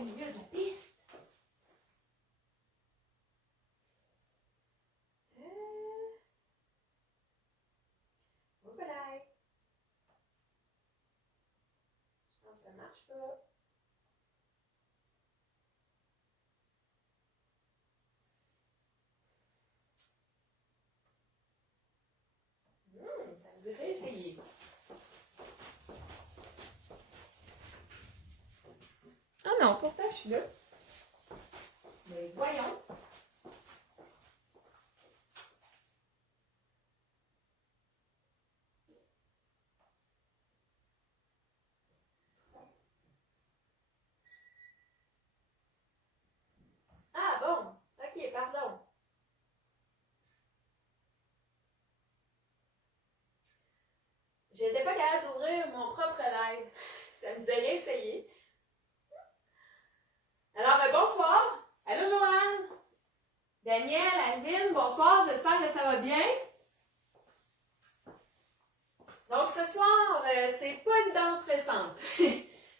plein milieu de la piste. Voilà. Je pense que ça marche pas. Ça me dirait essayer. Ah non, pourtant je suis là. Mais voyons. Ah bon, ok, pardon. J'étais pas capable d'ouvrir mon propre live. Ça me dirait essayer. Alors, bonsoir. Allô, Joanne. Daniel, Alvin, bonsoir. J'espère que ça va bien. Donc, ce soir, c'est pas une danse récente.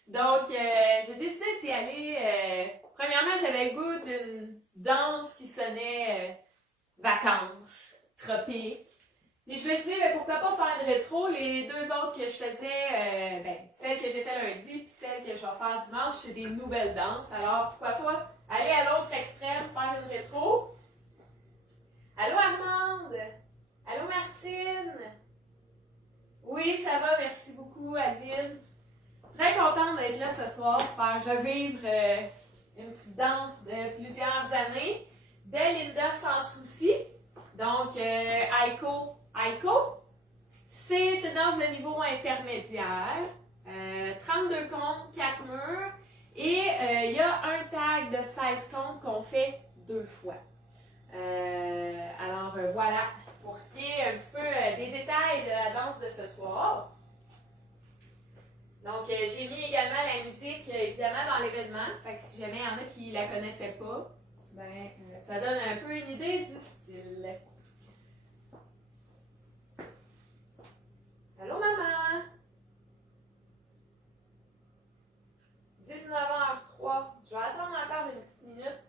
Donc, j'ai décidé d'y aller. Premièrement, j'avais le goût d'une danse qui sonnait vacances, tropiques. Puis je me suis dit, pourquoi pas faire une rétro. Les deux autres que je faisais, celle que j'ai fait lundi puis celle que je vais faire dimanche, c'est des nouvelles danses. Alors, pourquoi pas aller à l'autre extrême, faire une rétro. Allô, Armande? Allô, Martine? Oui, ça va, merci beaucoup, Alvin. Très contente d'être là ce soir pour faire revivre une petite danse de plusieurs années de Linda Sans Souci. Donc, Aiko, c'est une danse de niveau intermédiaire, 32 comptes, 4 murs, et il y a un tag de 16 comptes qu'on fait 2 fois. Alors, voilà, pour ce qui est un petit peu des détails de la danse de ce soir. Donc, j'ai mis également la musique, évidemment, dans l'événement. Fait que si jamais il y en a qui ne la connaissaient pas, ça donne un peu une idée du style. Allô, maman? 19h03. Je vais attendre encore une petite minute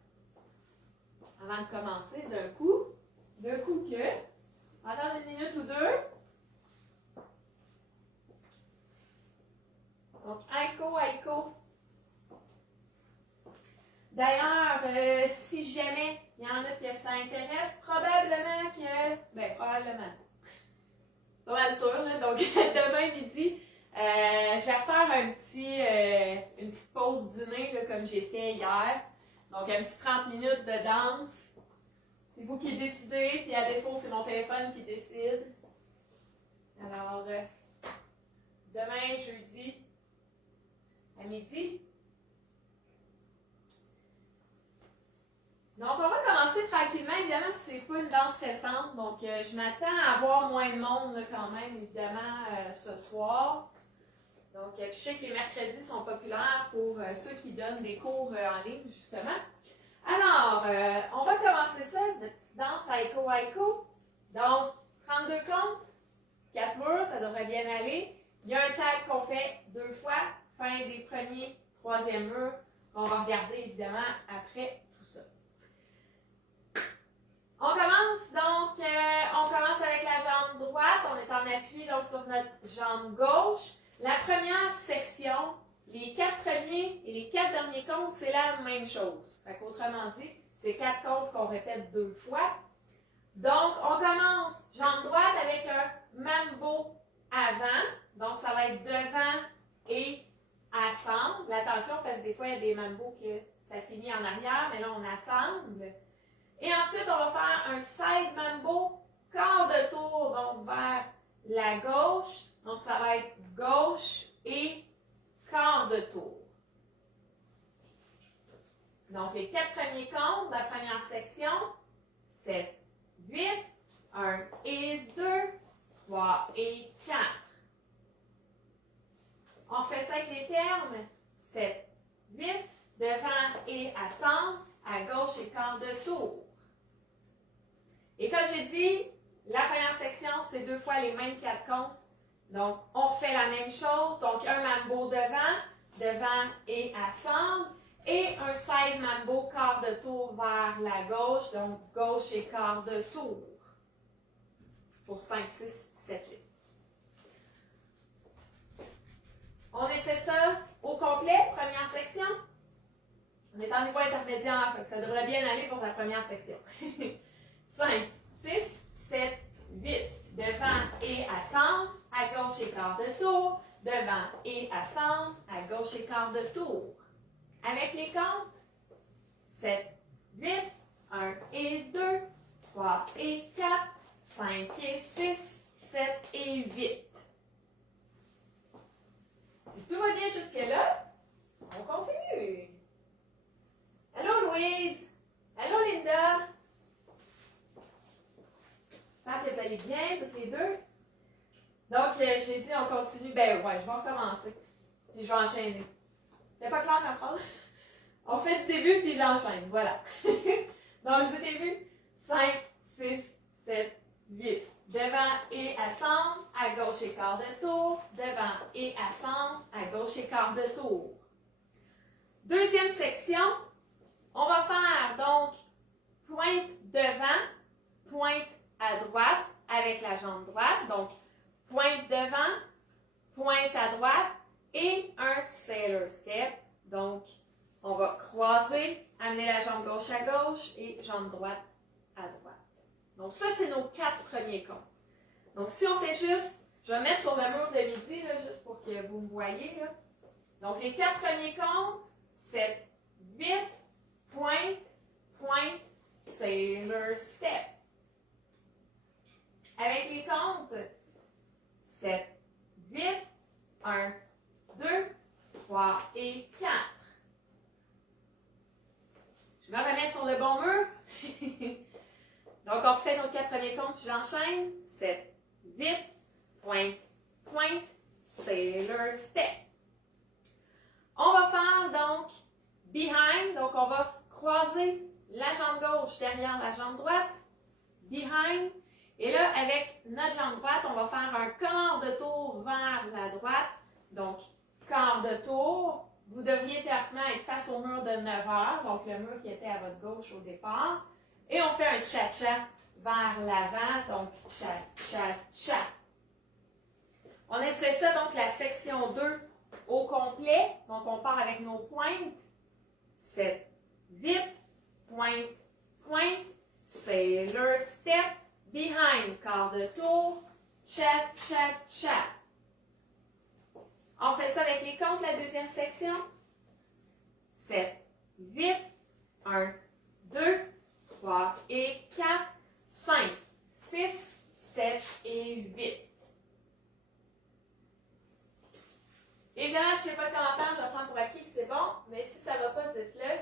avant de commencer d'un coup. D'un coup que. Attendre une minute ou deux. Donc, Aiko. D'ailleurs, si jamais il y en a que ça intéresse, probablement que. Probablement. C'est pas mal sûr, là. Donc, demain midi, je vais refaire une petite pause dîner, là, comme j'ai fait hier. Donc, un petit 30 minutes de danse. C'est vous qui décidez, puis à défaut, c'est mon téléphone qui décide. Alors, demain, jeudi, à midi. Donc, on va commencer tranquillement. Évidemment, c'est pas une danse récente, donc je m'attends à avoir moins de monde là, quand même, évidemment, ce soir. Donc, je sais que les mercredis sont populaires pour ceux qui donnent des cours en ligne, justement. Alors, on va commencer ça, notre petite danse Aiko. Donc, 32 comptes, 4 murs, ça devrait bien aller. Il y a un tag qu'on fait 2 fois, fin des premiers, 3e murs. On va regarder, évidemment, après tout ça. On commence donc, on commence avec la jambe droite, on est en appui donc sur notre jambe gauche. La première section, les 4 premiers et les 4 derniers comptes, c'est la même chose. Autrement dit, c'est 4 comptes qu'on répète 2 fois. Donc, on commence jambe droite avec un mambo avant. Donc, ça va être devant et assemble. Attention, parce que des fois, il y a des mambos que ça finit en arrière, mais là, on assemble. Et ensuite, on va faire un side mambo, quart de tour, donc vers la gauche. Donc, ça va être gauche et quart de tour. Donc, les 4 premiers comptes de la première section, 7, 8, 1 et 2, 3 et 4. On fait ça avec les termes, 7, 8, devant et assemble, à gauche et quart de tour. Et comme j'ai dit, la première section, c'est 2 fois les mêmes 4 comptes. Donc, on fait la même chose. Donc, un mambo devant et assemble. Et un side mambo, quart de tour vers la gauche, donc gauche et quart de tour. Pour 5, 6, 7, 8. On essaie ça au complet, première section. On est en niveau intermédiaire, donc ça devrait bien aller pour la première section. 5, 6, 7, 8. Devant et à centre, à gauche et quart de tour. Devant et à centre, à gauche et quart de tour. Avec les comptes, 7, 8, 1 et 2, 3 et 4, 5 et 6, 7 et 8. Si tout va bien jusque-là, on continue. Allô Louise? Allô Linda? J'espère que vous allez bien, toutes les deux. Donc, j'ai dit on continue. Ben ouais, je vais recommencer. Puis je vais enchaîner. C'est pas clair ma phrase? On fait du début, puis j'enchaîne. Voilà. Donc, du début, 5, 6, 7, 8. Devant et à centre, à gauche et quart de tour. Devant et à centre, à gauche et quart de tour. Deuxième section, on va faire donc pointe devant, pointe à droite avec la jambe droite. Donc, pointe devant, pointe à droite et un sailor step. Donc, on va croiser, amener la jambe gauche à gauche et jambe droite à droite. Donc, ça, c'est nos 4 premiers comptes. Donc, si on fait juste, je vais mettre sur le mur de midi, là, juste pour que vous me voyez. Là. Donc, les 4 premiers comptes, 7, 8, pointe, pointe, sailor step. Avec les comptes, 7, 8, 1, 2, 3 et 4. Je me remets sur le bon mur. Donc, on refait nos 4 premiers comptes, puis j'enchaîne. 7, 8, pointe, pointe, sailor step. On va faire donc behind, donc on va croiser la jambe gauche derrière la jambe droite. Behind. Et là, avec notre jambe droite, on va faire un quart de tour vers la droite. Donc, quart de tour. Vous devriez théoriquement être face au mur de 9 heures, donc le mur qui était à votre gauche au départ. Et on fait un cha-cha vers l'avant, donc cha-cha-cha. On essaie ça, donc la section 2 au complet. Donc, on part avec nos pointes. 7, 8, pointe, pointe, sailor step, behind, quart de tour, cha-cha-cha. On fait ça avec les comptes, la deuxième section. 7, 8, 1, 2, 3 et 4, 5, 6, 7 et 8. Évidemment, je ne sais pas de commentaire, je vais prendre pour acquis que c'est bon, mais si ça ne va pas, dites-le.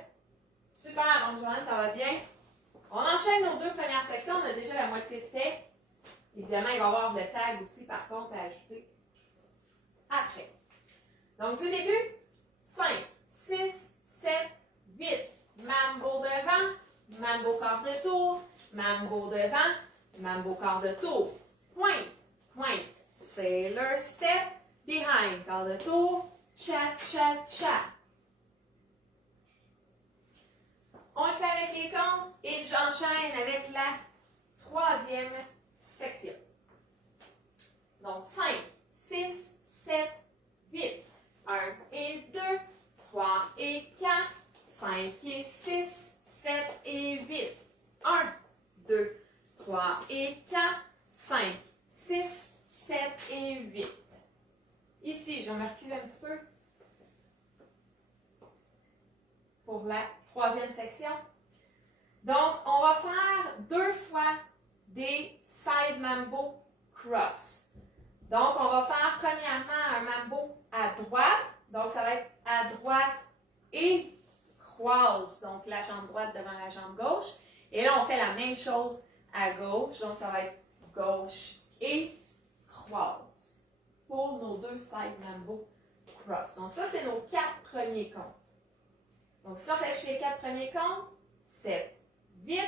Super, donc Joanne, ça va bien. On enchaîne nos 2 premières sections, on a déjà la moitié de fait. Évidemment, il va y avoir le tag aussi, par contre, à ajouter après. Donc, du début, 5, 6, 7, 8. Mambo devant, mambo quart de tour, mambo devant, mambo quart de tour. Pointe, pointe, sailor step, behind, quart de tour, cha-cha-cha. On le fait avec les comptes et j'enchaîne avec la troisième section. Donc, 5, 6, 7, 8. 1 et 2, 3 et 4, 5 et 6, 7 et 8. 1, 2, 3 et 4, 5, 6, 7 et 8. Ici, je vais me reculer un petit peu pour la troisième section. Donc, on va faire 2 fois des side mambo cross. Donc, on va faire premièrement un mambo à droite. Donc, ça va être à droite et croise. Donc, la jambe droite devant la jambe gauche. Et là, on fait la même chose à gauche. Donc, ça va être gauche et croise pour nos 2 side mambo cross. Donc, ça, c'est nos 4 premiers comptes. Donc, si on fait juste les 4 premiers comptes, 7, 8,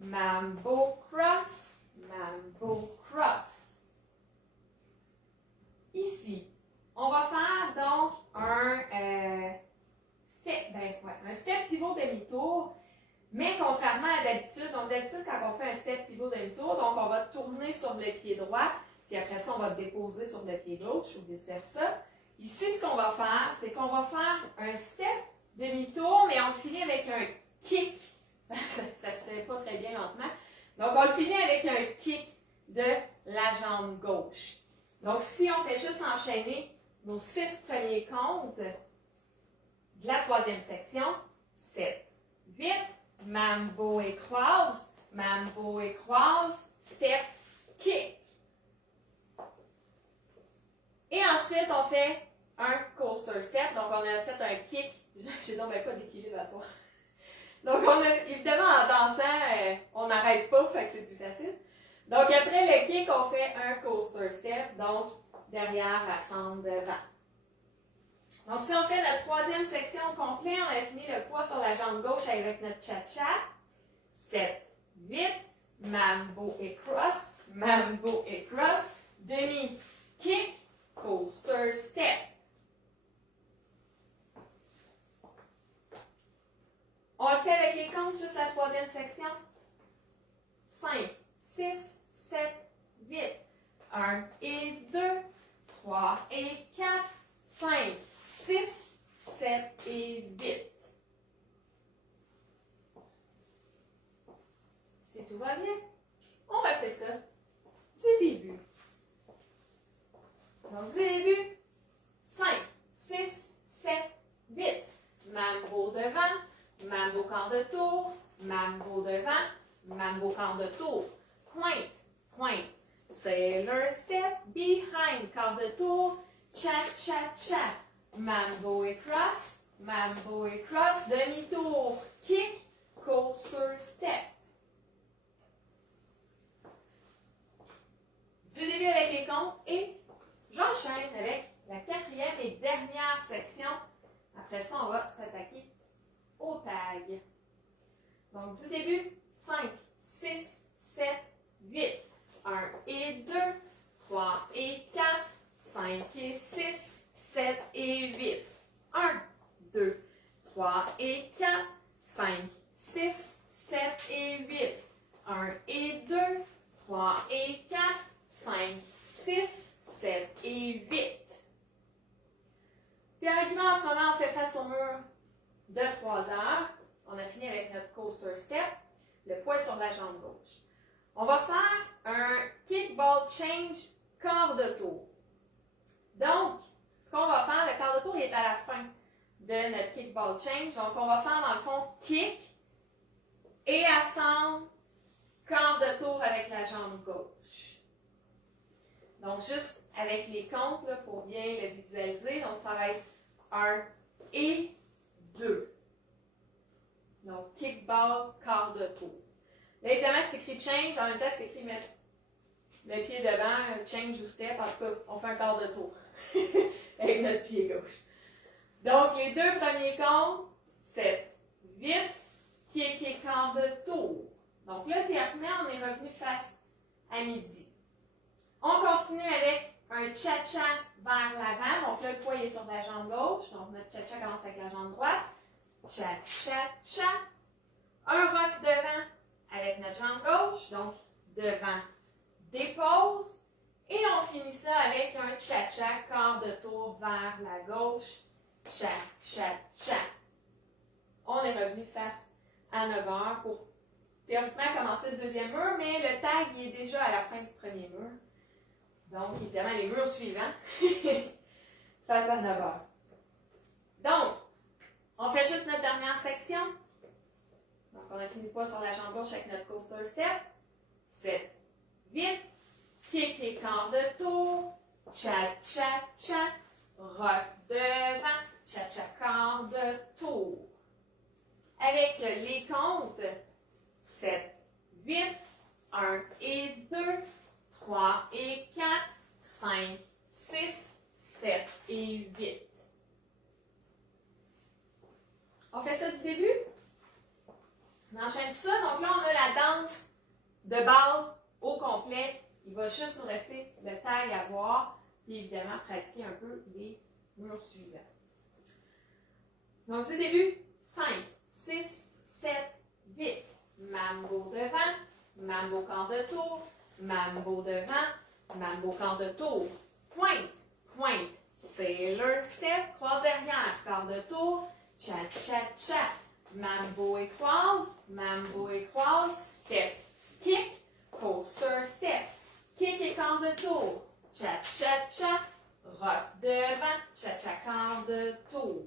mambo cross, mambo cross. Ici, on va faire donc un step, un demi-tour. Mais contrairement à d'habitude, donc d'habitude, quand on fait un step pivot demi-tour, donc on va tourner sur le pied droit, puis après ça, on va déposer sur le pied gauche ou vice-versa. Ici, ce qu'on va faire, c'est qu'on va faire un step demi-tour, mais on finit avec un kick. Ça se fait pas très bien lentement. Donc, on le finit avec un kick de la jambe gauche. Donc, si on fait juste enchaîner nos 6 premiers comptes de la troisième section, 7, 8, mambo et croise, step, kick. Et ensuite, on fait un coaster step. Donc, on a fait un kick. J'ai donc pas d'équilibre à soi. Donc, évidemment, en dansant, on n'arrête pas, fait que c'est plus facile. Donc, après le kick, on fait un coaster step. Donc, derrière, ascendre devant. Donc, si on fait la troisième section au complet, on a fini le poids sur la jambe gauche avec notre cha-cha. 7, 8, mambo et cross, demi, kick, coaster step. On le fait avec les comptes, juste la troisième section. 5, 6, 7, 8. 1 et 2, 3 et 4, 5, 6, 7 et 8. Si tout va bien, on refait ça du début. Donc, du début, 5, 6, 7, 8. Mambo devant, mambo quart de tour, mambo devant, mambo quart de tour. Pointe, pointe. Sailor step behind, quart de tour, cha, cha, cha. Mambo et cross, demi-tour, kick, coaster step. Du début avec les comptes et j'enchaîne avec la quatrième et dernière section. Après ça, on va s'attaquer au tag. Donc, du début, 5, 6, 7, 8. 1 et 2, 3 et 4, 5 et 6, 7 et 8. 1, 2, 3 et 4, 5, 6, 7 et 8. 1 et 2, 3 et 4, 5, 6, 7 et 8. Théoriquement, en ce moment, on fait face au mur de 3 heures. On a fini avec notre coaster step, le poids sur la jambe gauche. On va faire un kickball change quart de tour. Donc, ce qu'on va faire, le quart de tour il est à la fin de notre kickball change. Donc, on va faire dans le fond kick et ascendre quart de tour avec la jambe gauche. Donc, juste avec les comptes là, pour bien le visualiser. Donc, ça va être 1 et 2. Donc, kickball, quart de tour. Là, évidemment, c'est écrit change. En même temps, c'est écrit mettre le pied devant, change ou step. En tout cas, on fait un quart de tour avec notre pied gauche. Donc, les deux premiers comptes, 7, 8, kick et quart de tour. Donc là, théoriquement, on est revenu face à midi. On continue avec un cha-cha vers l'avant. Donc là, le poids est sur la jambe gauche. Donc notre cha-cha commence avec la jambe droite. Cha-cha-cha. Un rock devant avec notre jambe gauche. Donc devant, dépose. Et on finit ça avec un cha-cha, quart de tour vers la gauche. Cha-cha-cha. On est revenu face à 9 heures pour théoriquement commencer le deuxième mur, mais le tag il est déjà à la fin du premier mur. Donc, évidemment, les murs suivants face à 9 heures. Donc, on fait juste notre dernière section. Donc, on a fini pas sur la jambe gauche avec notre coaster step. 7, 8, kick et quart de tour, cha-cha-cha, rock devant, cha-cha quart de tour. Avec les comptes, 7, 8, 1 et 2, 3 et 4, 5, 6, 7 et 8. On fait ça du début. On enchaîne tout ça. Donc là, on a la danse de base au complet. Il va juste nous rester le tag à voir. Puis évidemment, pratiquer un peu les murs suivants. Donc du début, 5, 6, 7, 8. Mambo devant, mambo quart de tour, mambo devant, mambo quart de tour. Pointe, pointe, sailor step, croise derrière, quart de tour, chat, chat, chat. Mambo et croise, step, kick, coaster step, kick et quart de tour, chat, chat, chat, rock devant, chat, chat, quart de tour.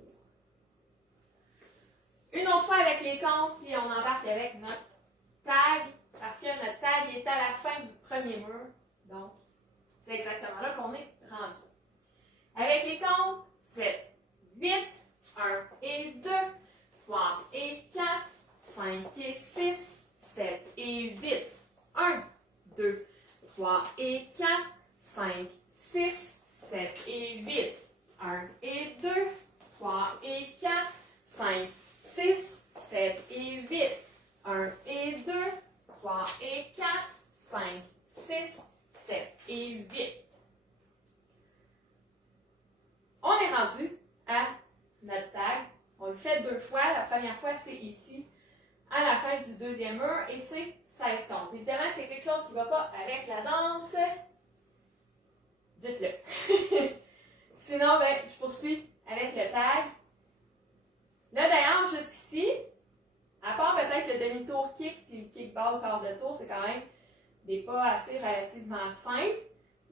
Une autre fois avec les comptes, puis on embarque avec notre tag, parce que notre tag est à la fin du premier mur, donc c'est exactement là qu'on est rendu. Avec les comptes, 7, 8, 1 et 2, 3 et 4, 5 et 6, 7 et 8, 1, 2, 3 et 4, 5, 6, 7 et 8, 1 et 2, 3 et 4, 5, 6, 7 et 8, 1 et 2, 3 et 4, 5, 6, 7 et 8. On est rendu à notre tag. On le fait 2 fois. La première fois, c'est ici, à la fin du deuxième mur, et c'est 16 comptes. Évidemment, c'est quelque chose qui ne va pas avec la danse. Dites-le. Sinon, ben, je poursuis avec le tag. Là, d'ailleurs, jusqu'ici, à part peut-être le demi-tour kick et le kickball quart de tour, c'est quand même des pas assez relativement simples.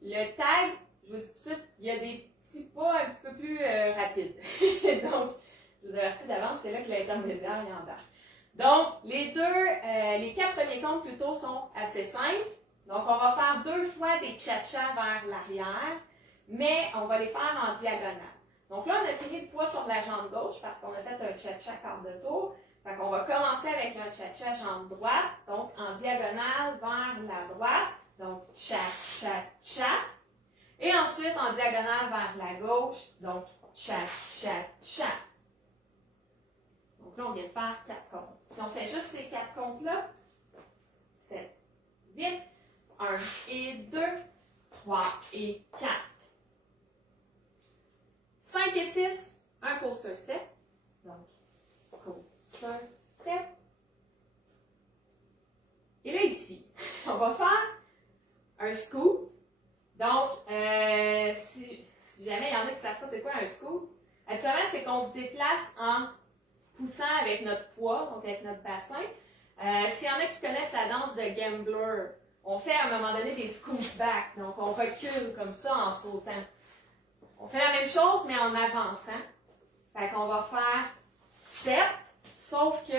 Le tag, je vous dis tout de suite, il y a des petits pas un petit peu plus rapides. Donc, je vous avertis d'avance, c'est là que l'intermédiaire y embarque. Donc, les 4 premiers comptes plutôt sont assez simples. Donc, on va faire 2 fois des cha-cha vers l'arrière, mais on va les faire en diagonale. Donc là, on a fini le poids sur la jambe gauche parce qu'on a fait un cha-cha quart de tour. Fait qu'on va commencer avec un cha-cha jambe droite, donc en diagonale vers la droite, donc cha-cha-cha. Et ensuite en diagonale vers la gauche, donc cha-cha-cha. Donc là, on vient de faire 4 comptes. Si on fait juste ces 4 comptes-là, 7, 8, 1 et 2, 3 et 4. 5 et 6, un coaster step. Donc, coaster step. Et là, ici, on va faire un scoop. Donc, si jamais il y en a qui ne savent pas c'est quoi un scoop, actuellement, c'est qu'on se déplace en poussant avec notre poids, donc avec notre bassin. S'il y en a qui connaissent la danse de gambler, on fait à un moment donné des scoop back. Donc, on recule comme ça en sautant. On fait la même chose, mais en avançant. Fait qu'on va faire 7, sauf que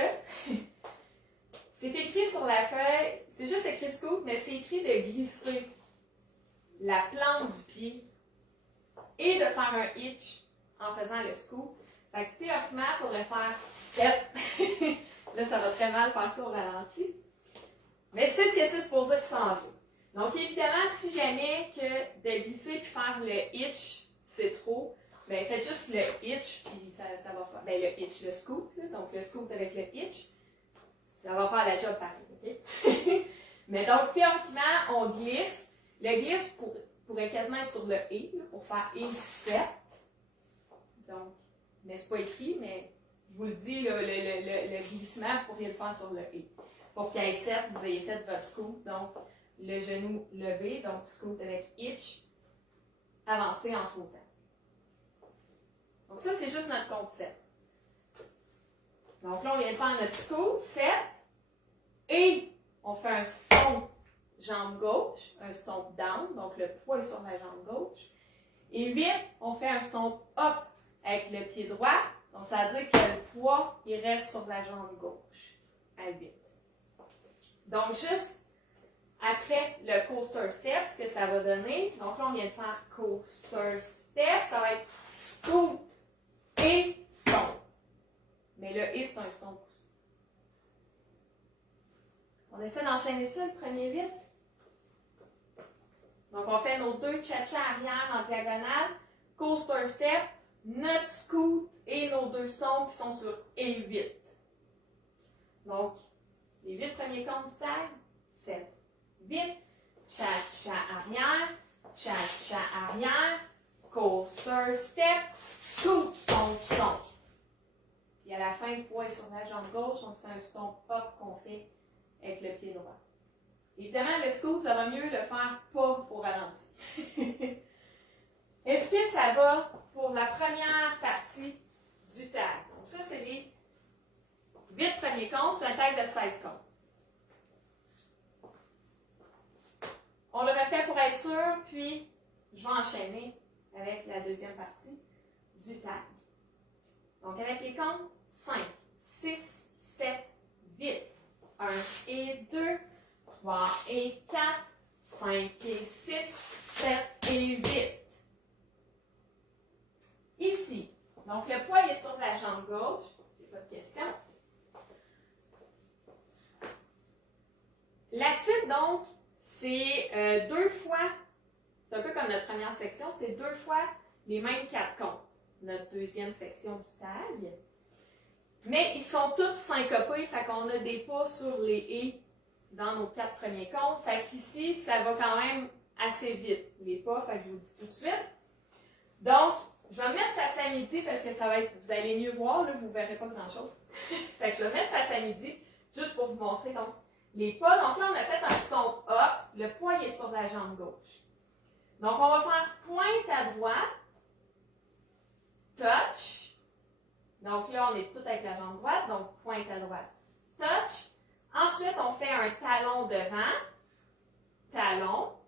c'est écrit sur la feuille, c'est juste écrit scoop, mais c'est écrit de glisser la plante du pied et de faire un hitch en faisant le scoop. Fait que théoriquement, il faudrait faire 7. Là, ça va très mal faire ça au ralenti. Mais c'est ce que c'est supposé que ça en joue. Donc, évidemment, si jamais que de glisser et faire le hitch, c'est trop, ben faites juste le hitch, puis ça va faire. Ben, le hitch, le scoop, là, donc le scoop avec le hitch, ça va faire la job pareil, OK? Mais donc, théoriquement, on glisse. Le glisse pourrait quasiment être sur le et, là, pour faire et 7. Donc, mais c'est pas écrit, mais je vous le dis, là, le glissement, vous pourriez le faire sur le et. Pour qu'il y ait 7, vous ayez fait votre scoop, donc le genou levé, donc scoop avec hitch, avancer en sautant. Donc ça, c'est juste notre compte 7. Donc là, on vient de faire notre scoop, 7, et on fait un stomp jambe gauche, un stomp down, donc le poids est sur la jambe gauche. Et 8, on fait un stomp up avec le pied droit, donc ça veut dire que le poids, il reste sur la jambe gauche, à 8. Donc juste après le coaster step, ce que ça va donner, donc là, on vient de faire coaster step, ça va être scoop et stomp. Mais le et, c'est un stomp aussi. On essaie d'enchaîner ça, le premier 8. Donc, on fait nos 2 cha-cha arrière en diagonale, coaster step, notre scoot et nos 2 stomps qui sont sur et 8. Donc, les 8 premiers comptes du tag, 7, 8, cha-cha arrière, cha-cha arrière, coaster step, scoop, stomp, stomp. Puis à la fin, le poids est sur la jambe gauche, donc c'est un stomp up qu'on fait avec le pied droit. Évidemment, le scoot, ça va mieux le faire pas au ralenti. Est-ce que ça va pour la première partie du tag? Donc ça, c'est les 8 premiers comptes, c'est un tag de 16 comptes. On le refait pour être sûr, puis je vais enchaîner avec la deuxième partie du tag. Donc avec les comptes 5, 6, 7, 8, 1 et 2, 3 et 4, 5 et 6, 7 et 8. Ici, donc le poids est sur la jambe gauche, il n'y a pas de question. La suite, donc, c'est 2 fois, c'est un peu comme notre première section, c'est 2 fois les mêmes 4 comptes, notre deuxième section du tag. Mais ils sont tous syncopés, fait qu'on a des pas sur les « et » dans nos 4 premiers comptes. Fait qu'ici, ça va quand même assez vite, les pas, fait que je vous dis tout de suite. Donc, je vais me mettre face à midi parce que ça va être, vous allez mieux voir, là, vous ne verrez pas grand-chose. Fait que je vais me mettre face à midi, juste pour vous montrer donc les pas. Donc là, on a fait un stomp up, le poing est sur la jambe gauche. Donc, on va faire pointe à droite, touch. Donc là, on est tout avec la jambe droite, donc pointe à droite, touch. Ensuite, on fait un talon devant, talon.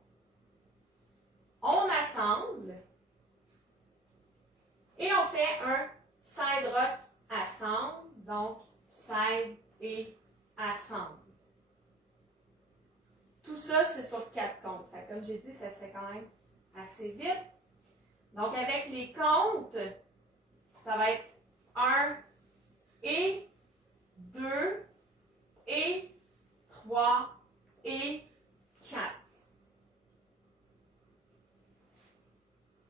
On assemble. Et on fait un side rock assemble, donc side et assemble. Tout ça, c'est sur 4 comptes. Fait, comme j'ai dit, ça se fait quand même assez vite. Donc, avec les comptes, ça va être 1 et 2 et 3 et 4.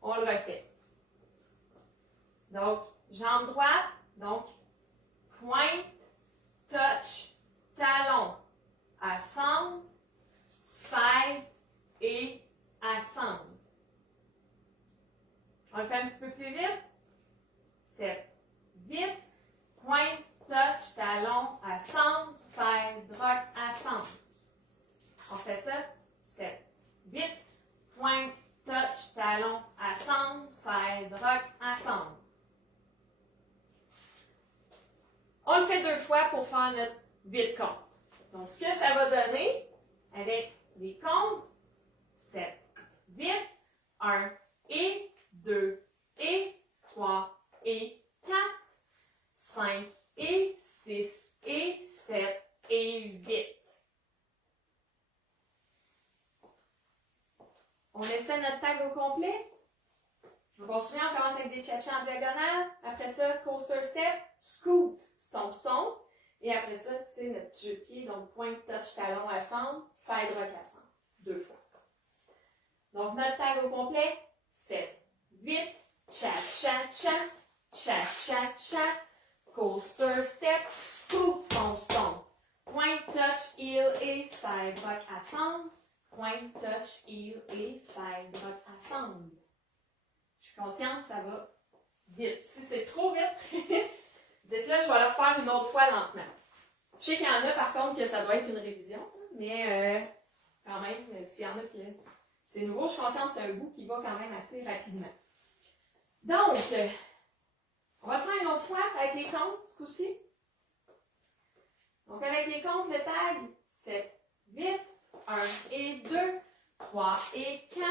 On le refait. Donc, jambe droite, donc pointe, touch, talon, assemble, side et assemble. On le fait un petit peu plus vite. 7, 8, pointe, touch, talon, assemble, side, rock, assemble. On fait ça. 7, 8, pointe, touch, talon, assemble, side, rock, assemble. On le fait 2 fois pour faire notre 8 comptes. Donc, ce que ça va donner avec les comptes, 7, 8, 1 et 2 et 3 et 4, 5 et 6 et 7 et 8. On essaie notre tag au complet. Donc, on se souvient, on commence avec des cha-cha en diagonale. Après ça, coaster step, scoot, stomp, stomp. Et après ça, c'est notre jeu de pied. Donc, pointe, touch, talon, assemble, side rock, assemble. 2 fois. Donc, notre tag au complet, 7, 8, cha-cha-cha, cha-cha-cha, coaster step, scoot, stomp, stomp. Pointe, touch, heel et side rock, assemble. Pointe, touch, heel et side rock, assemble. Je suis consciente, ça va vite. Si c'est trop vite, dites-le, je vais le faire une autre fois lentement. Je sais qu'il y en a par contre que ça doit être une révision, mais quand même, s'il y en a que c'est nouveau, je suis consciente que c'est un bout qui va quand même assez rapidement. Donc, on va faire une autre fois avec les comptes, ce coup-ci. Donc, avec les comptes, le tag, 7, 8, 1 et 2, 3 et 4,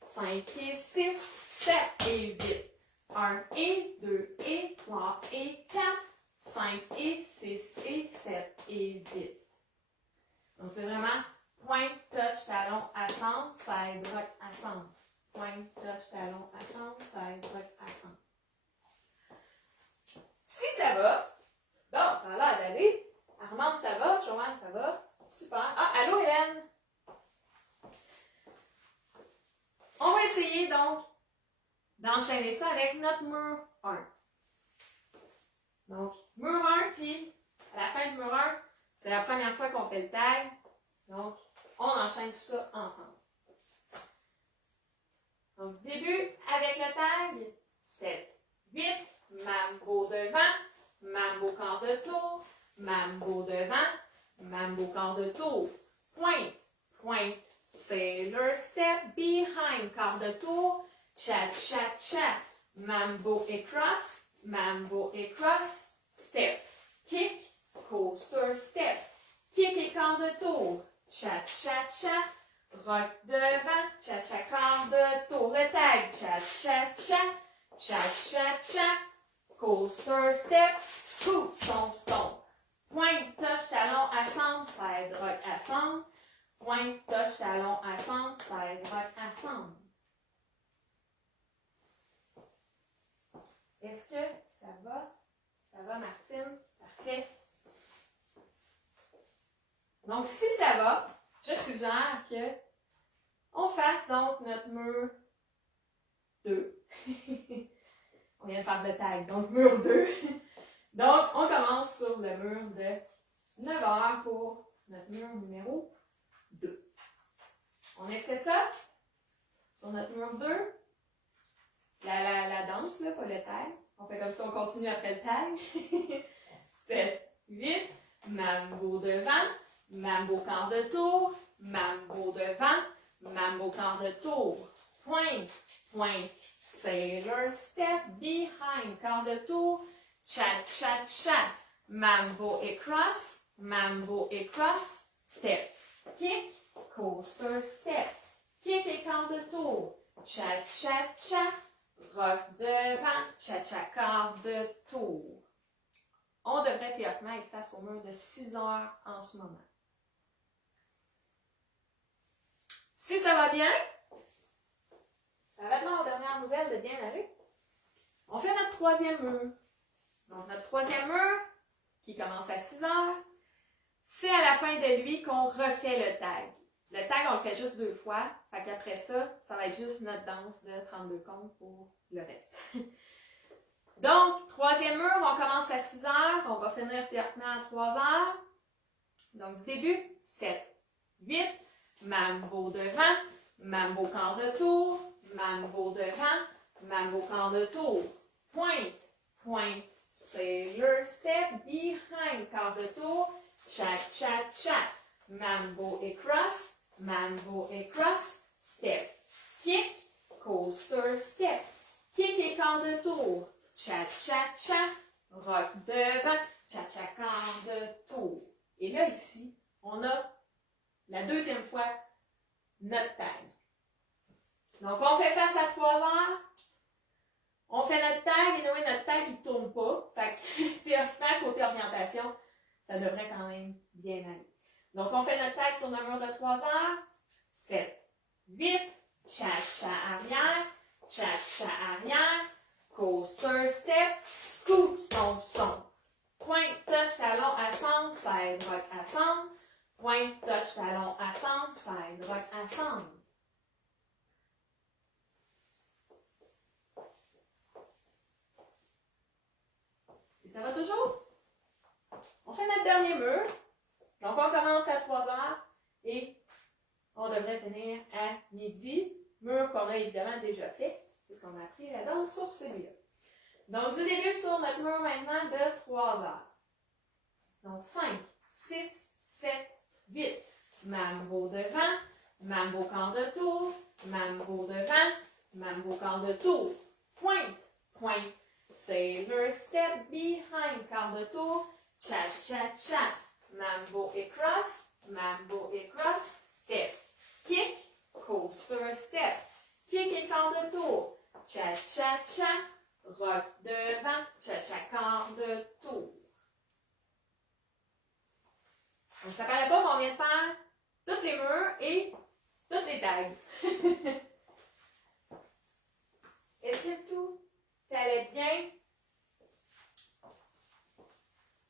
5 et 6, 7 et 8. 1 et 2 et 3 et 4, 5 et 6 et 7 et 8. Donc, c'est vraiment pointe, touch, talon, assemble, side, rock, assemble. Pointe, touch, talon, assemble, side, rock, assemble. Si ça va, bon, ça a l'air d'aller. Armande, ça va? Joanne, ça va? Super. Ah, allô Hélène? On va essayer donc d'enchaîner ça avec notre mur 1. Donc, mur 1, puis à la fin du mur 1, c'est la première fois qu'on fait le tag. Donc, on enchaîne tout ça ensemble. Donc, du début, avec le tag, 7, 8, mambo devant, mambo mambo quart de tour, pointe, pointe, sailor step, behind, quart de tour, chat, chat, chat, mambo et cross, step, kick, coaster step, kick et quart de tour, chat, chat, chat, rock devant, chat, chat, quart de tour, le tag, chat, chat, chat, chat, chat, chat, coaster step, scoop, stomp, stomp, pointe, touch, talon, assemble, side, rock, assemble, pointe, touch, talon, assemble, side, rock, assemble. Est-ce que ça va? Ça va, Martine? Parfait. Donc, si ça va, je suggère que on fasse donc notre mur 2. On vient de faire le tag, donc mur 2. Donc, on commence sur le mur de 9 heures pour notre mur numéro 2. On essaie ça sur notre mur 2. La danse, là, pas le tag. On fait comme ça, on continue après le tag. 7, 8, mambo devant, mambo quart de tour, mambo devant, mambo quart de tour, pointe, pointe, sailor step, behind, quart de tour, chat, chat, chat, mambo et cross, step, kick, coaster step, kick et quart de tour, chat, chat, chat, rock devant, chat, chat, quart de tour. On devrait théoriquement être face au mur de 6 heures en ce moment. Si ça va bien, ça va être aux dernières nouvelles de bien aller. On fait notre troisième mur. Donc, notre troisième mur, qui commence à 6 heures, c'est à la fin de lui qu'on refait le tag. Le tag, on le fait juste 2 fois. Fait qu'après ça, ça va être juste notre danse de 32 comptes pour le reste. Donc, troisième mur, on commence à 6 heures. On va finir théoriquement à 3 heures. Donc, du début, 7, 8, mambo devant, mambo quart de tour, mambo devant, mambo quart de tour, pointe, pointe, sailor step, behind, quart de tour, chat, chat, chat, mambo et cross, step, kick, coaster step, kick et quart de tour, chat, chat, chat, rock devant, chat, chat, quart de tour. Et là, ici, on a la deuxième fois notre tag. Donc, on fait face à 3 heures. On fait notre tag, et notre tag, il ne tourne pas. Fait que, théoriquement, côté orientation, ça devrait quand même bien aller. Donc, on fait notre tag sur le mur de 3 heures. 7, 8, cha-cha arrière, coaster step, scoop, stomp, stomp. Pointe, touch, talon, assemble, side, rock, assemble. Pointe, touch, talon, assemble, side, rock, assemble. Si ça va toujours, on fait notre dernier mur. Donc, on commence à 3 heures et on devrait finir à midi. Mur qu'on a évidemment déjà fait, puisqu'on a appris la danse sur celui-là. Donc, du début sur notre mur maintenant de 3 heures. Donc, 5, 6, 7, 8. Mambo devant, mambo quart de tour, mambo devant, mambo quart de tour. Pointe, pointe, sailor step, behind, quart de tour, chat, chat, chat. Mambo et cross, step, kick, coaster step, kick et quart de tour, chat, chat, chat, rock devant, chat, chat, quart de tour. Donc, ça paraît pas qu'on vient de faire tous les murs et toutes les tags. Est-ce que tout allait bien?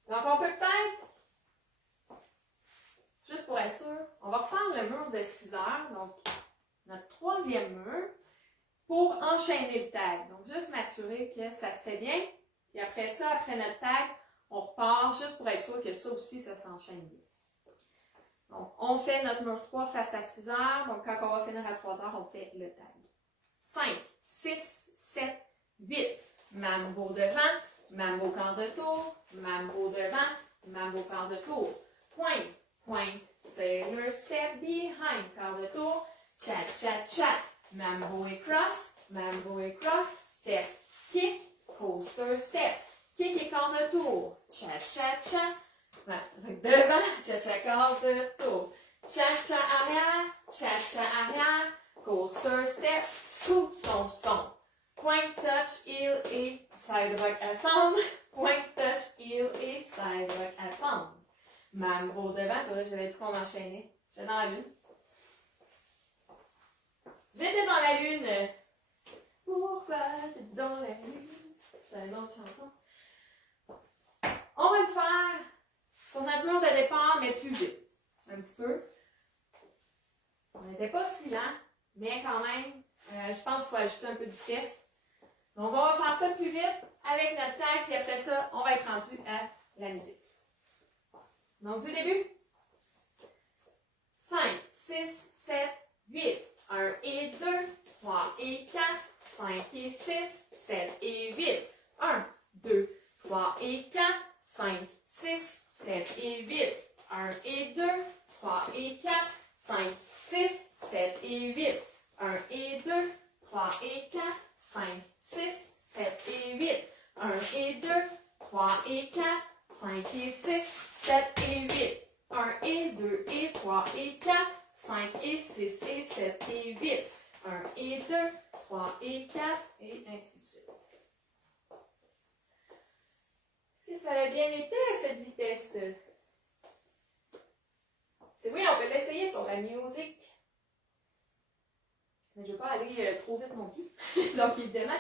Donc, on peut peut-être, juste pour être sûr, on va refaire le mur de 6 heures, donc notre troisième mur, pour enchaîner le tag. Donc, juste m'assurer que ça se fait bien. Puis après ça, après notre tag, on repart juste pour être sûr que ça aussi, ça s'enchaîne bien. Donc, on fait notre mur 3 face à 6 heures. Donc, quand on va finir à 3 heures, on fait le tag. 5, 6, 7, 8. Mambo devant, mambo quart de tour, mambo devant, mambo quart de tour. Pointe, Point, sailor, step behind, quart de tour, chat, chat, chat, mambo et cross, step, kick, coaster, step, kick et quart de tour, chat, chat, chat, devant, chat, chat, quart de tour, chat, chat, arrière, coaster, step, scoop, stomp, stomp, point, touch, heel et side rock ensemble, point, touch, heel et side rock ensemble. Mambo devant, c'est vrai que j'avais dit qu'on enchaînait. J'étais dans la lune. J'étais dans la lune. Pourquoi t'es dans la lune? C'est une autre chanson. On va le faire sur notre plan de départ, mais plus vite. Un petit peu. On n'était pas si lent, mais quand même, je pense qu'il faut ajouter un peu de vitesse. Donc, on va faire ça plus vite avec notre temps, puis après ça, on va être rendu à la musique. Donc, du début. 5, 6, 7, 8. 1 et 2, 3 et 4, 5 et 6, 7 et 8. 1, 2, 3 et 4, 5, 6, 7 et 8. 1 et 2, 3 et 4, 5, 6, 7 et 8. 1 et 2, 3 et 4, 5, 6, 7 et 8. 1 et 2, 3 et 4, 5 et 6, 7 et 8. 1 et 2 et 3 et 4, 5 et 6 et 7 et 8. 1 et 2, 3 et 4, et ainsi de suite. Est-ce que ça a bien été à cette vitesse? C'est oui, on peut l'essayer sur la musique. Mais je ne vais pas aller trop vite non plus. Donc, évidemment.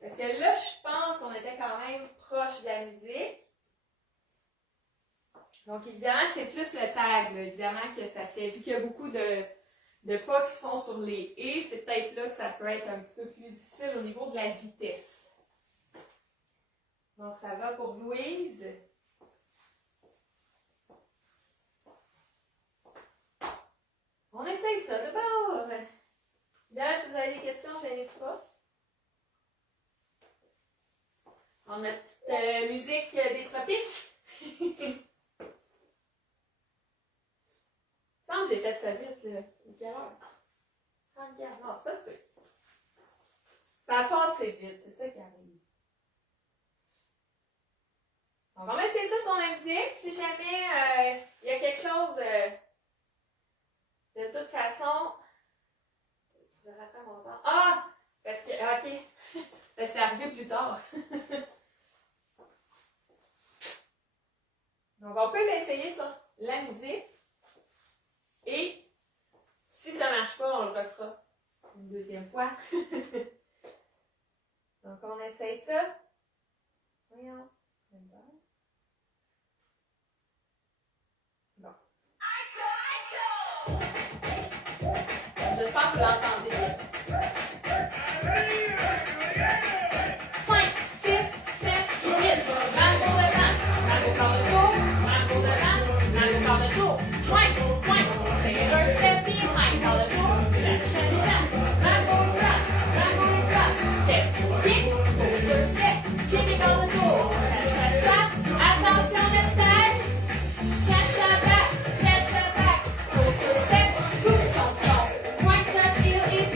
Parce que là, je pense qu'on était quand même proche de la musique. Donc, évidemment, c'est plus le tag, là, évidemment, que ça fait. Vu qu'il y a beaucoup de pas qui se font sur les « et », c'est peut-être là que ça peut être un petit peu plus difficile au niveau de la vitesse. Donc, ça va pour Louise. On essaye ça d'abord. D'ailleurs, si vous avez des questions, je n'ai pas. On a une petite musique des tropiques. J'ai fait ça vite, là. Quelle heure? 34. Non, c'est pas super. Ça a passé vite, c'est ça qui arrive. Donc, on va essayer ça sur la musique. Si jamais il y a quelque chose de toute façon. Je rattrape mon temps. Ah! Parce que. Ok. Parce que c'est arrivé plus tard. Donc, on peut l'essayer sur la musique. Et si ça ne marche pas, on le refera une deuxième fois. Donc, on essaye ça. Voyons. Bon. J'espère que vous l'entendez bien. 5, 6, 7, 8. Mambo devant. Mambo quart de tour. Mambo devant. Mambo quart de tour. Point, point. Sailor step behind. Quart de tour. Chat, chat, chat. Mambo cross. Mambo cross. Step, kick. Coaster step. Kick et quart de tour. Chat, chat, chat. Attention le tag. Chat, chat, back. Chat, chat, back. Coaster step. Scoop, stomp, stomp. Point, touch, heel et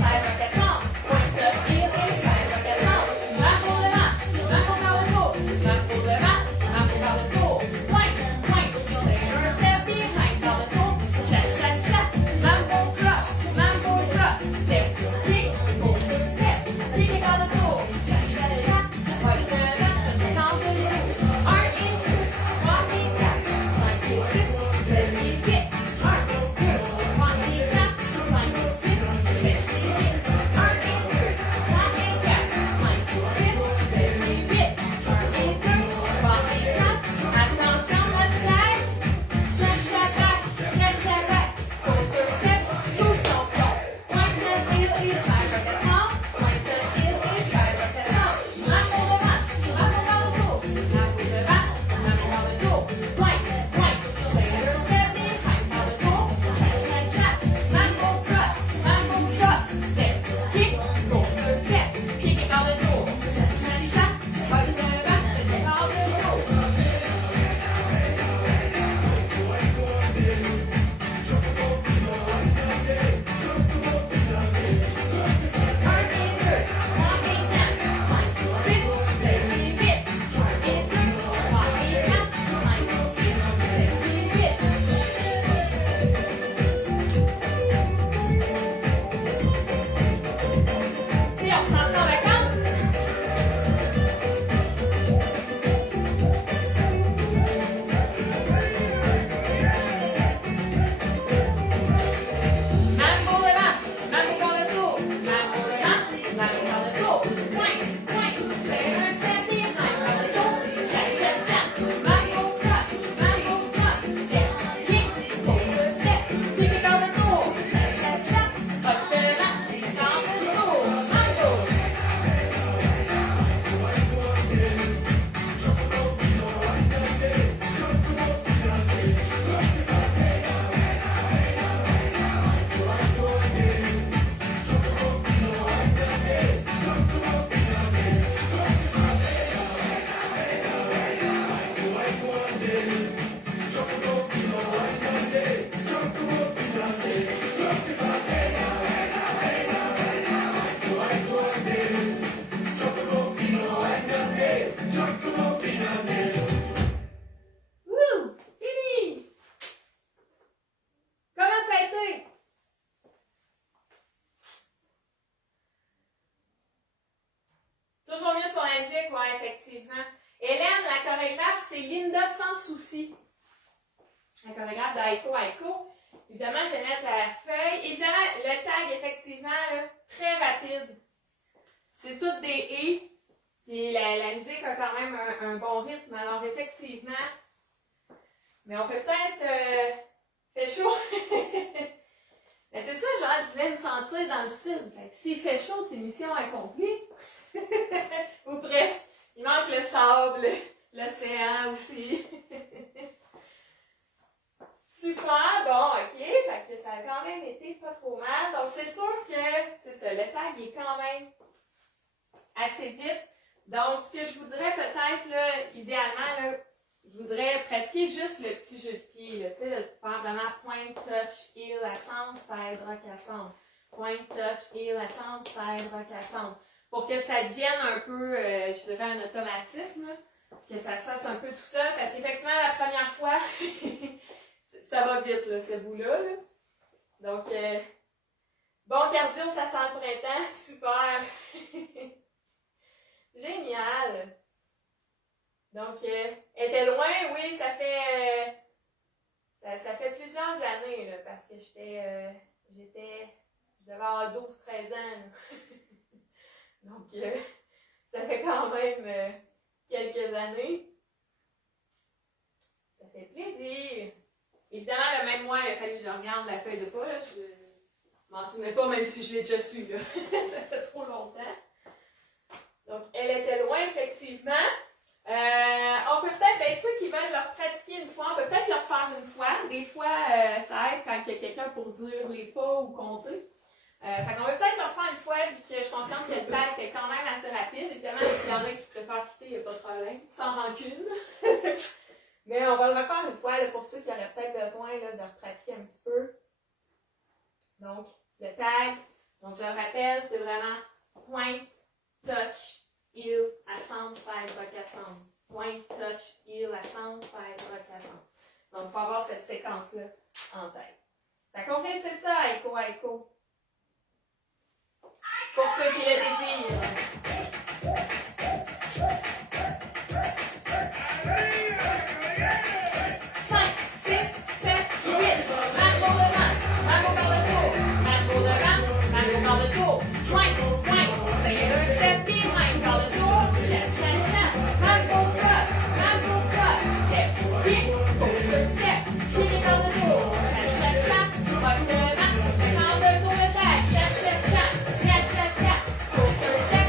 c'est Linda Sans Souci, la chorégraphe d'Aiko Aiko. Évidemment, je vais mettre la feuille. Évidemment, le tag, effectivement, là, très rapide. C'est toutes des et. Puis la musique a quand même un bon rythme. Alors, effectivement, mais on peut peut-être... fait chaud. Mais c'est ça, genre, je voulais me sentir dans le sud. Fait que s'il fait chaud, c'est mission accomplie. Ou presque. Il manque le sable, l'océan aussi. Super, bon, ok. Fait que ça a quand même été pas trop mal. Donc, c'est sûr que, c'est ça, le tag est quand même assez vite. Donc, ce que je vous dirais peut-être, là, idéalement, là, je voudrais pratiquer juste le petit jeu de pied, là, tu sais, de faire vraiment point, touch, heel, assemble, side, rock, assemble. Point, touch, heel, assemble, side, rock, assemble. Pour que ça devienne un peu, je dirais, un automatisme, là, que ça se fasse un peu tout seul, parce qu'effectivement, la première fois, ça va vite, là, ce bout-là. Là. Donc, bon cardio, ça sent le printemps, super! Génial! Donc, elle était loin, oui, ça fait plusieurs années, là, parce que je devais avoir 12-13 ans. Là. Donc, ça fait quand même quelques années. Ça fait plaisir! Évidemment, le même mois, il a fallu que je regarde la feuille de pas, là, je m'en souvenais pas, même si je l'ai déjà su, là. Ça fait trop longtemps. Donc, elle était loin, effectivement. On peut peut-être, bien, ceux qui veulent leur pratiquer une fois, on peut peut-être leur faire une fois. Des fois, ça aide quand il y a quelqu'un pour dire les pas ou compter. Fait qu'on va peut-être leur faire une fois, vu que je suis consciente que le tag est quand même assez rapide. Évidemment, s'il y en a qui préfèrent quitter, il n'y a pas de problème. Sans rancune. Mais on va le refaire une fois, là, pour ceux qui auraient peut-être besoin là, de repratiquer un petit peu. Donc, le tag, donc je le rappelle, c'est vraiment point, touch, heel, assemble, side, rock, assemble. Point, touch, heel, assemble, side, rock, assemble. Donc, il faut avoir cette séquence-là en tête. Fait qu'on fait, c'est ça, Aiko Aiko. Pour ceux qui le désirent. 5, 6, 7, 8. Mambo devant, mambo par le tour. Mambo devant, mambo par le tour. Joint, point, sailor step behind par le tour. Chat, chat, chat. Mambo cross, step, kick, coaster step. Kick par le tour. Chat, chat, chat. Rock devant, check en deux tours de tête. Chat, chat, chat. Chat, chat, chat. Coaster step.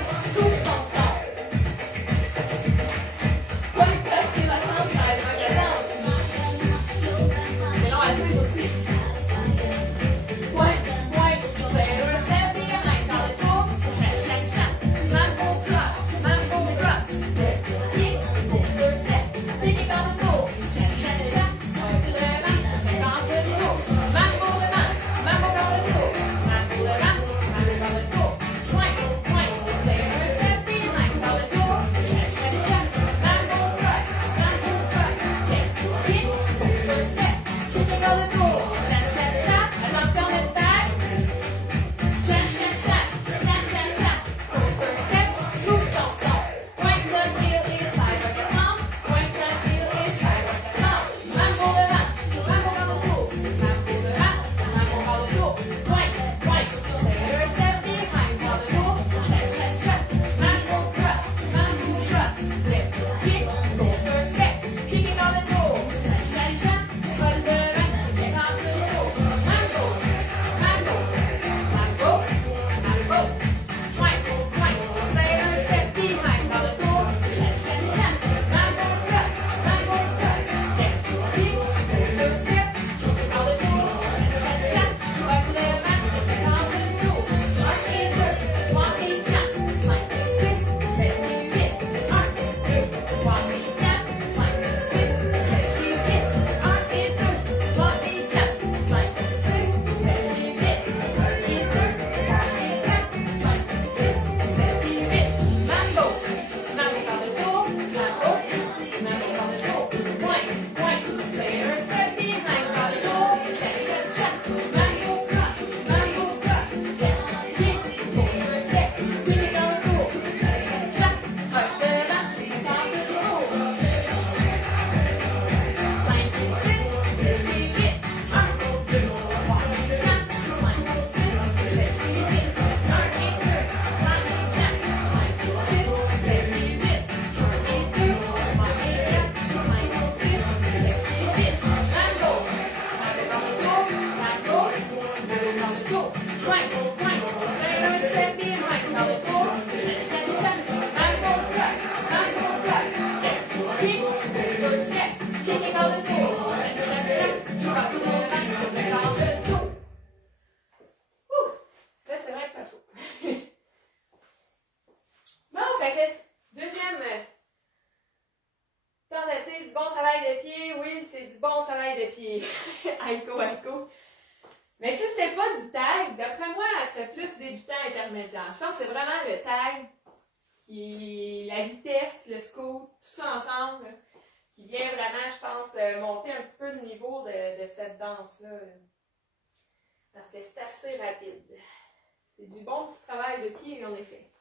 fait que, deuxième tentative du bon travail de pied. Oui, c'est du bon travail de pied. Aiko, aiko. Mais si c'était pas du tag, d'après moi, c'était plus débutant intermédiaire. Je pense que c'est vraiment le tag, la vitesse, le scoot, tout ça ensemble, qui vient vraiment, je pense, monter un petit peu le niveau de cette danse-là. Parce que c'est assez rapide. C'est du bon petit travail de pied, en effet.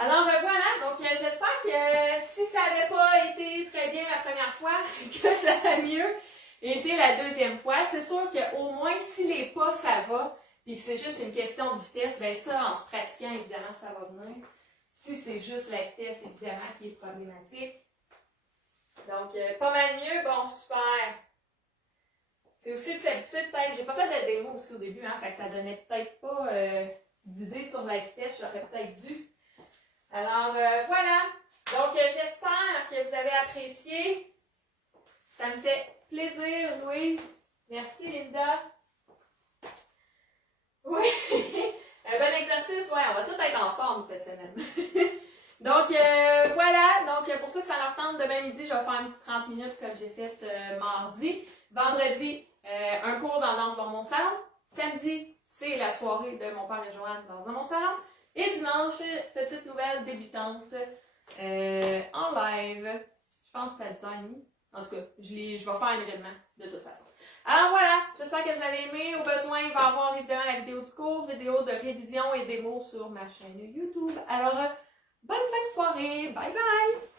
Alors voilà, donc j'espère que si ça n'avait pas été très bien la première fois, que ça a mieux été la deuxième fois. C'est sûr qu'au moins si les pas ça va, puis que c'est juste une question de vitesse, bien ça, en se pratiquant, évidemment, ça va venir. Si c'est juste la vitesse, évidemment, qui est problématique. Donc, pas mal mieux, bon, super. C'est aussi de s'habituer, peut-être, j'ai pas fait de démo aussi au début, hein, fait que ça donnait peut-être pas d'idée sur la vitesse, j'aurais peut-être dû. Alors, voilà. Donc, j'espère que vous avez apprécié. Ça me fait plaisir, Louise. Merci, Linda. Oui, un bon exercice. Ouais, on va tous être en forme cette semaine. Donc, voilà. Donc, pour ceux que ça leur tente, demain midi, je vais faire un petit 30 minutes comme j'ai fait mardi. Vendredi, un cours dans Danse dans mon salon. Samedi, c'est la soirée de mon père et Joanne dans mon salon. Et dimanche, petite nouvelle débutante en live. Je pense que c'est à 10h30. En tout cas, je vais faire un événement de toute façon. Alors voilà, j'espère que vous avez aimé. Au besoin, il va y avoir évidemment la vidéo du cours, vidéo de révision et démo sur ma chaîne YouTube. Alors, bonne fin de soirée. Bye bye!